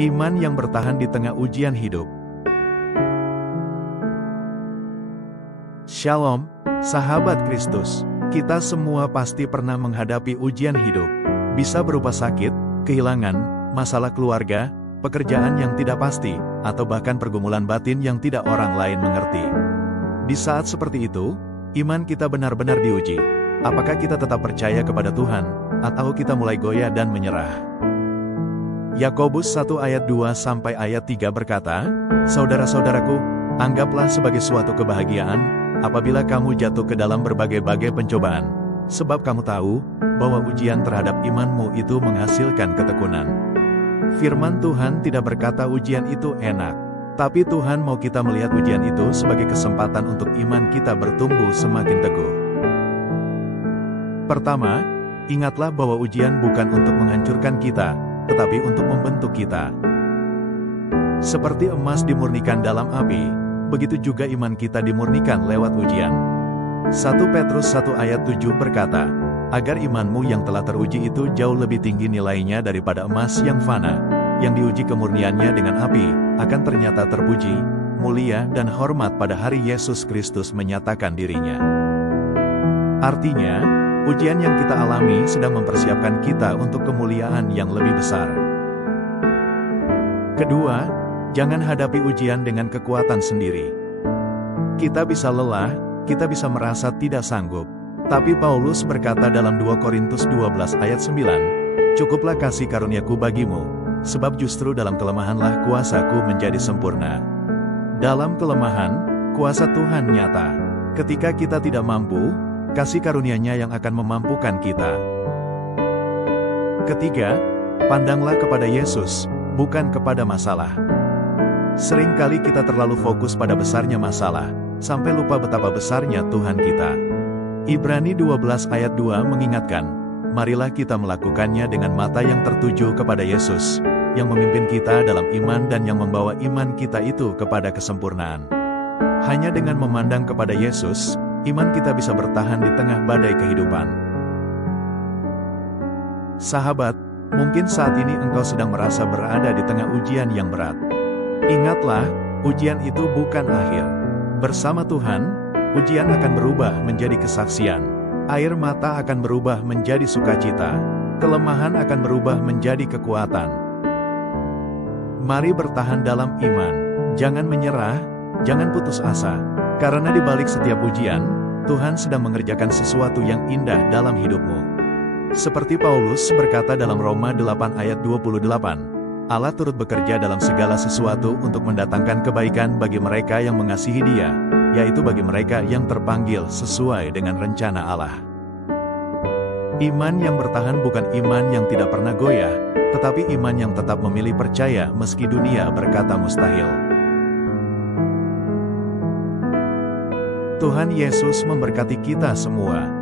Iman yang bertahan di tengah ujian hidup. Shalom, sahabat Kristus. Kita semua pasti pernah menghadapi ujian hidup. Bisa berupa sakit, kehilangan, masalah keluarga, pekerjaan yang tidak pasti, atau bahkan pergumulan batin yang tidak orang lain mengerti. Di saat seperti itu, iman kita benar-benar diuji. Apakah kita tetap percaya kepada Tuhan, atau kita mulai goyah dan menyerah? Yakobus 1 ayat 2 sampai ayat 3 berkata, "Saudara-saudaraku, anggaplah sebagai suatu kebahagiaan, apabila kamu jatuh ke dalam berbagai-bagai pencobaan. Sebab kamu tahu, bahwa ujian terhadap imanmu itu menghasilkan ketekunan." Firman Tuhan tidak berkata ujian itu enak. Tapi Tuhan mau kita melihat ujian itu sebagai kesempatan untuk iman kita bertumbuh semakin teguh. Pertama, ingatlah bahwa ujian bukan untuk menghancurkan kita, tetapi untuk membentuk kita. Seperti emas dimurnikan dalam api, begitu juga iman kita dimurnikan lewat ujian. 1 Petrus 1 ayat 7 berkata, "Agar imanmu yang telah teruji itu jauh lebih tinggi nilainya daripada emas yang fana, yang diuji kemurniannya dengan api, akan ternyata terpuji, mulia dan hormat pada hari Yesus Kristus menyatakan dirinya." Artinya, ujian yang kita alami sedang mempersiapkan kita untuk kemuliaan yang lebih besar. Kedua, jangan hadapi ujian dengan kekuatan sendiri. Kita bisa lelah, kita bisa merasa tidak sanggup. Tapi Paulus berkata dalam 2 Korintus 12 ayat 9, "Cukuplah kasih karuniaku bagimu, sebab justru dalam kelemahanlah kuasaku menjadi sempurna." Dalam kelemahan, kuasa Tuhan nyata. Ketika kita tidak mampu, kasih karunia-Nya yang akan memampukan kita. Ketiga, pandanglah kepada Yesus, bukan kepada masalah. Seringkali kita terlalu fokus pada besarnya masalah, sampai lupa betapa besarnya Tuhan kita. Ibrani 12 ayat 2 mengingatkan, marilah kita melakukannya dengan mata yang tertuju kepada Yesus, yang memimpin kita dalam iman dan yang membawa iman kita itu kepada kesempurnaan. Hanya dengan memandang kepada Yesus, iman kita bisa bertahan di tengah badai kehidupan. Sahabat, mungkin saat ini engkau sedang merasa berada di tengah ujian yang berat. Ingatlah, ujian itu bukan akhir. Bersama Tuhan, ujian akan berubah menjadi kesaksian. Air mata akan berubah menjadi sukacita. Kelemahan akan berubah menjadi kekuatan. Mari bertahan dalam iman. Jangan menyerah, jangan putus asa. Karena di balik setiap ujian, Tuhan sedang mengerjakan sesuatu yang indah dalam hidupmu. Seperti Paulus berkata dalam Roma 8 ayat 28, Allah turut bekerja dalam segala sesuatu untuk mendatangkan kebaikan bagi mereka yang mengasihi Dia, yaitu bagi mereka yang terpanggil sesuai dengan rencana Allah. Iman yang bertahan bukan iman yang tidak pernah goyah, tetapi iman yang tetap memilih percaya meski dunia berkata mustahil. Tuhan Yesus memberkati kita semua.